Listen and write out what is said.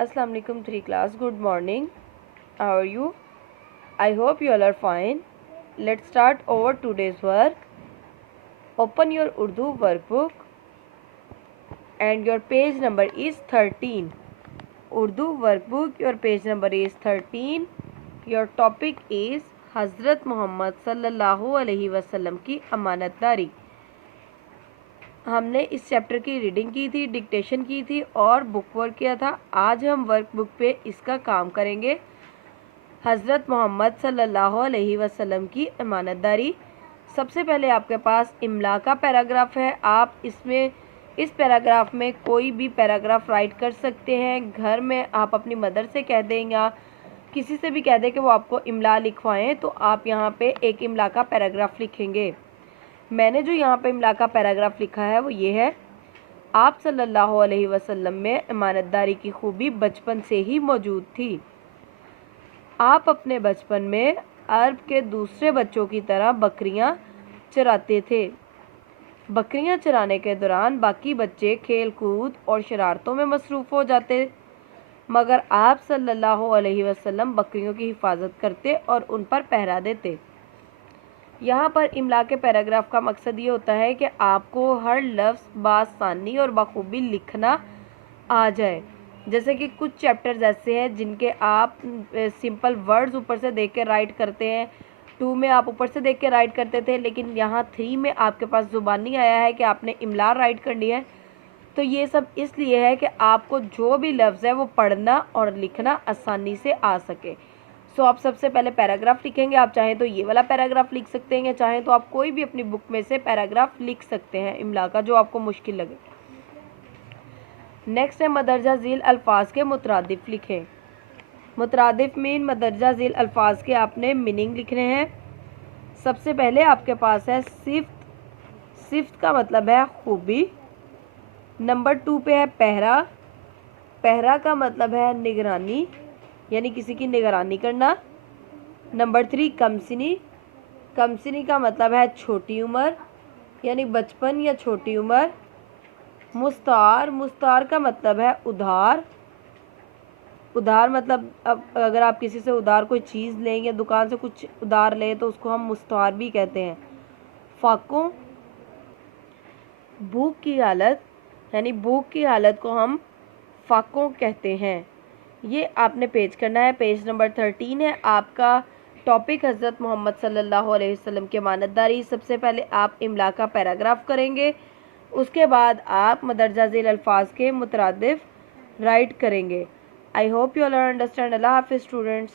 Assalamu alaikum 3 class. Good morning. How are you? I hope you all are fine. Let's start over today's work. Open your Urdu workbook and your page number is 13. Urdu workbook, your page number is 13. Your topic is Hazrat Muhammad sallallahu alaihi wasallam की अमानतदारी. हमने इस chapter की reading की थी, dictation की थी और book work किया था. आज हम वर्क बुक पे इसका काम करेंगे. हज़रत मोहम्मद सल्लल्लाहु अलैहि वसल्लम की अमानतदारी. सबसे पहले आपके पास इमला का पैराग्राफ है. आप इसमें इस पैराग्राफ में कोई भी पैराग्राफ राइट कर सकते हैं. घर में आप अपनी मदर से कह दें या किसी से भी कह दें कि वो आपको इमला लिखवाएं, तो आप यहाँ पे एक इमला का पैराग्राफ लिखेंगे. मैंने जो यहाँ पे इमला का पैराग्राफ लिखा है वो ये है. आप सल्लल्लाहु अलैहि वसल्लम में अमानतदारी की खूबी बचपन से ही मौजूद थी. आप अपने बचपन में अरब के दूसरे बच्चों की तरह बकरियां चराते थे. बकरियां चराने के दौरान बाकी बच्चे खेल कूद और शरारतों में मसरूफ़ हो जाते, मगर आप सल्लल्लाहु अलैहि वसल्लम बकरियों की हिफाजत करते और उन पर पहरा देते. यहाँ पर इमला के पैराग्राफ का मकसद ये होता है कि आपको हर लफ्ज़ बासानी और बखूबी लिखना आ जाए. जैसे कि कुछ चैप्टर्स ऐसे हैं जिनके आप सिंपल वर्ड्स ऊपर से देख के राइट करते हैं. 2 में आप ऊपर से देख के राइट करते थे, लेकिन यहाँ 3 में आपके पास ज़ुबानी आया है कि आपने इमला राइट करनी है. तो ये सब इसलिए है कि आपको जो भी लफ्ज़ है वो पढ़ना और लिखना आसानी से आ सके. सो आप सबसे पहले पैराग्राफ लिखेंगे. आप चाहें तो ये वाला पैराग्राफ लिख सकते हैं, चाहें तो आप कोई भी अपनी बुक में से पैराग्राफ लिख सकते हैं इमला का, जो आपको मुश्किल लगे. नेक्स्ट है मदरजा झील अल्फाज के मुतरादिफ लिखें. मुतरादिफ मीन मदरजा झील अल्फाज के आपने मीनिंग लिखने हैं. सबसे पहले आपके पास है सिफ्त. सिफ्त का मतलब है खूबी. नंबर 2 पे है पहरा. पहरा का मतलब है निगरानी, यानी किसी की निगरानी करना. नंबर 3 कमसिनी. कमसिनी का मतलब है छोटी उम्र, यानी बचपन या छोटी उम्र. मुस्तार. मुस्तार का मतलब है उधार. उधार मतलब अब अगर आप किसी से उधार कोई चीज़ लें या दुकान से कुछ उधार लें तो उसको हम मुस्तार भी कहते हैं. फाकों. भूख की हालत, यानी भूख की हालत को हम फाकों कहते हैं. ये आपने पेज करना है. पेज नंबर 13 है आपका. टॉपिक हज़रत मोहम्मद सल्लल्लाहु अलैहि वसल्लम की अमानतदारी. सबसे पहले आप इमला का पैराग्राफ करेंगे, उसके बाद आप मदरजा झील अल्फाज के मुतरादिफ राइट करेंगे. I hope you all understand. अल्लाह हाफिज़ स्टूडेंट्स.